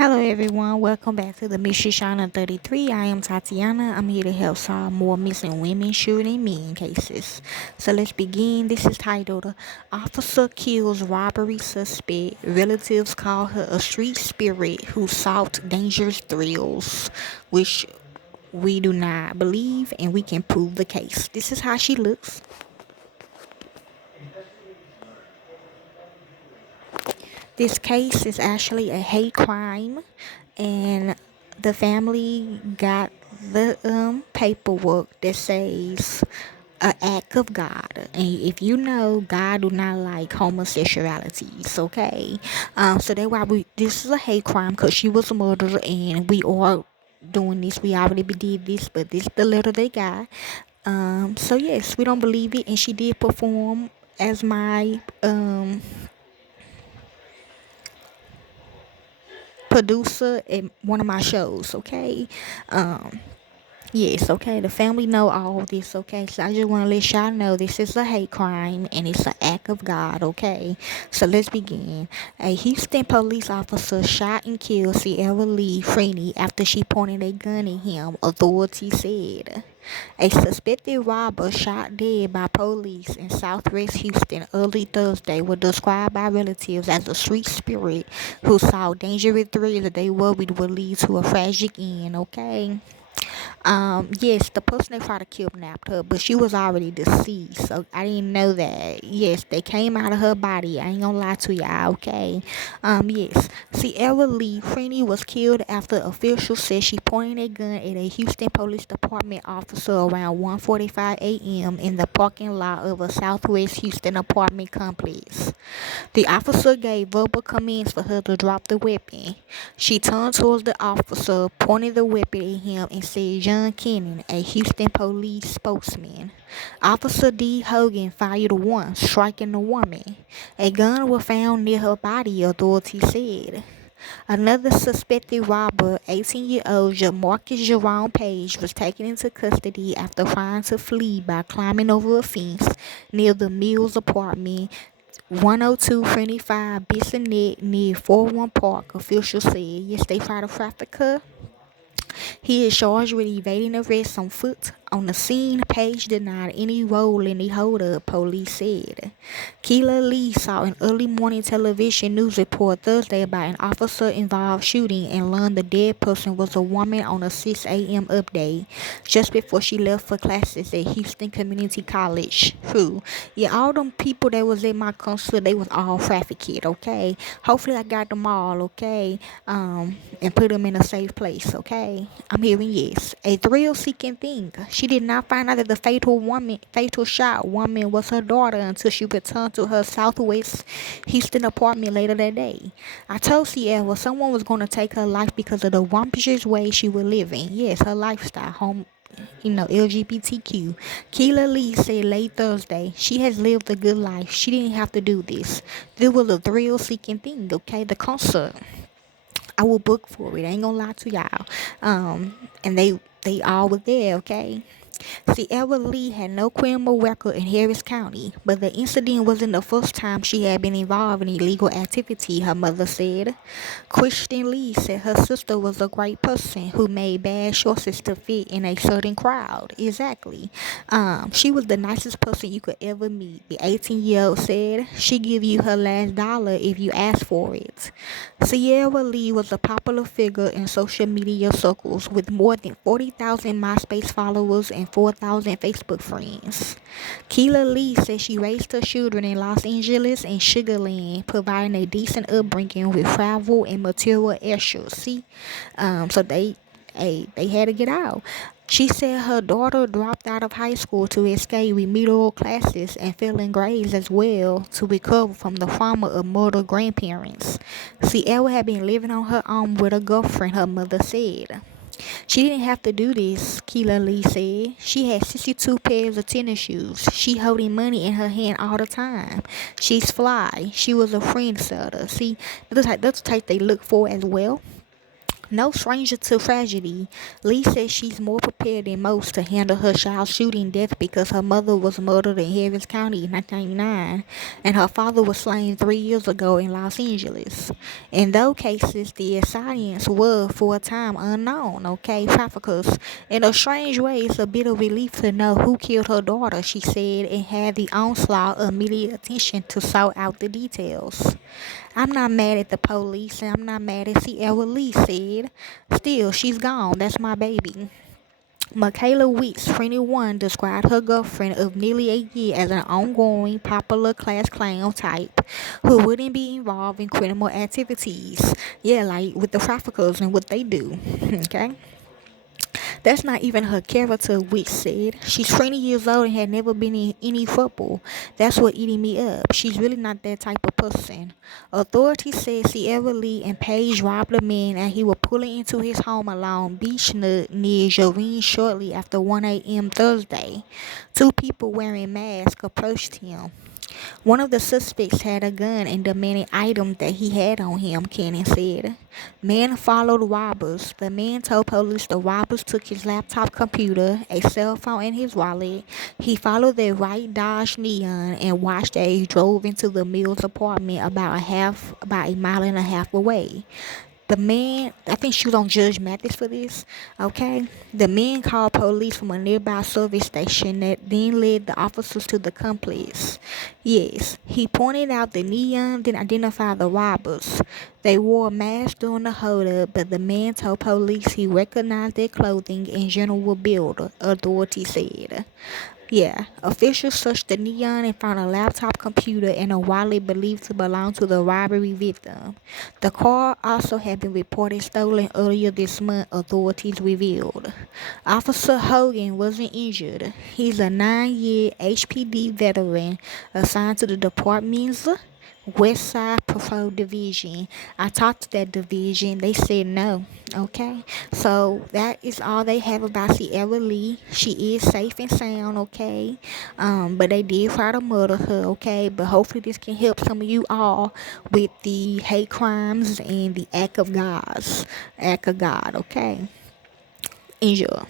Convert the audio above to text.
Hello everyone, welcome back to the Mystery Shiner 33. I am Tatiana. I'm here to help solve more missing women, shooting men cases. So let's begin. This is titled Officer Kills Robbery Suspect. Relatives call her a street spirit who sought dangerous thrills, which we do not believe, and we can prove the case. This is how she looks. This case is actually a hate crime, and the family got the paperwork that says an act of God. And if you know, God do not like homosexualities, okay? So that's why this is a hate crime, because she was murdered, and we are doing this. We already did this, but this the letter they got. So yes, we don't believe it, and she did perform as my producer in one of my shows, okay? Yes, okay, the family know all this, okay? So I just want to let y'all know this is a hate crime and it's an act of God, okay? So let's begin. A Houston police officer shot and killed Ciara Lee Freeney after she pointed a gun at him, authorities said. A suspected robber shot dead by police in southwest Houston early Thursday was described by relatives as a street spirit who saw dangerous thrills that they worried would lead to a tragic end, okay? Yes, the person that tried to kidnap her, but she was already deceased, so I didn't know that. Yes, they came out of her body. I ain't gonna lie to y'all, okay? Yes. Ciara Lee Freeney was killed after officials said she pointed a gun at a Houston Police Department officer around 1:45 a.m. in the parking lot of a Southwest Houston apartment complex. The officer gave verbal commands for her to drop the weapon. She turned towards the officer, pointed the weapon at him, and said John Cannon, a Houston police spokesman. Officer D. Hogan fired once, striking the woman. A gun was found near her body, authorities said. Another suspected robber, 18-year-old Jamarcus Jerome Page, was taken into custody after trying to flee by climbing over a fence near the Mills apartment, 10225 Bissonnette near 41 Park, officials said. Yes, they tried to traffic her. He is charged with evading arrest on foot. On the scene, Page denied any role in the holdup, police said. Keila Lee saw an early morning television news report Thursday about an officer-involved shooting and learned the dead person was a woman on a 6 a.m. update just before she left for classes at Houston Community College. True. Yeah, all them people that was at my concert, they was all trafficked, okay? Hopefully I got them all, okay? And put them in a safe place, okay? I'm hearing yes. A thrill-seeking thing. She did not find out that the fatal shot woman was her daughter until she returned to her Southwest Houston apartment later that day. I told Ciara someone was going to take her life because of the rambunctious way she was living. Yes, her lifestyle, LGBTQ. Keila Lee said late Thursday, she has lived a good life. She didn't have to do this. This was a thrill-seeking thing, okay? The concert. I will book for it. I ain't gonna lie to y'all. And they all were there, okay? Ciara Lee had no criminal record in Harris County, but the incident wasn't the first time she had been involved in illegal activity, her mother said. Christian Lee said her sister was a great person who made bad choices to fit in a certain crowd. Exactly. She was the nicest person you could ever meet, the 18-year-old said. She give you her last dollar if you ask for it. Ciara Lee was a popular figure in social media circles with more than 40,000 MySpace followers and 4,000 Facebook friends. Keila Lee said she raised her children in Los Angeles and Sugar Land, providing a decent upbringing with travel and material issues. So they had to get out. She said her daughter dropped out of high school to escape remedial classes and fell in grades as well to recover from the trauma of murdered grandparents. Ciara had been living on her own with a girlfriend, her mother said. She didn't have to do this, Keila Lee said. She had 62 pairs of tennis shoes. She holding money in her hand all the time. She's fly. She was a friend setter. See, that's the type they look for as well. No stranger to tragedy, Lee says she's more prepared than most to handle her child's shooting death because her mother was murdered in Harris County in 1999 and her father was slain 3 years ago in Los Angeles. In those cases, the assailants were for a time unknown, okay, traffickers. In a strange way, it's a bit of relief to know who killed her daughter, she said, and had the onslaught immediate attention to sort out the details. I'm not mad at the police and I'm not mad at Ciara Lee said. Still, she's gone. That's my baby. Michaela Weeks, 21, described her girlfriend of nearly a year as an ongoing, popular class clown type who wouldn't be involved in criminal activities. Yeah, like with the traffickers and what they do. Okay? That's not even her character, Witch said. She's 20 years old and had never been in any trouble. That's what eating me up. She's really not that type of person. Authorities said Ciara Lee and Paige robbed a man and he was pulling into his home along Beach near Joreen shortly after 1 a.m. Thursday. Two people wearing masks approached him. One of the suspects had a gun and demanded items that he had on him, Cannon said. Man followed robbers. The man told police the robbers took his laptop computer, a cell phone, and his wallet. He followed their white Dodge Neon and watched as he drove into the Mills apartment about a mile and a half away. The man, I think she was on Judge Mathis for this, okay? The man called police from a nearby service station that then led the officers to the complex. Yes, he pointed out the neon, then identified the robbers. They wore masks during the holdup, but the man told police he recognized their clothing and general build, authorities said. Yeah, officials searched the neon and found a laptop computer and a wallet believed to belong to the robbery victim. The car also had been reported stolen earlier this month, authorities revealed. Officer Hogan wasn't injured. He's a 9-year HPD veteran assigned to the department's West Side Patrol Division. I talked to that division. They said no. Okay. So that is all they have about Ciara Lee. She is safe and sound, okay? But they did try to murder her, okay? But hopefully this can help some of you all with the hate crimes and the act of God, okay? Enjoy.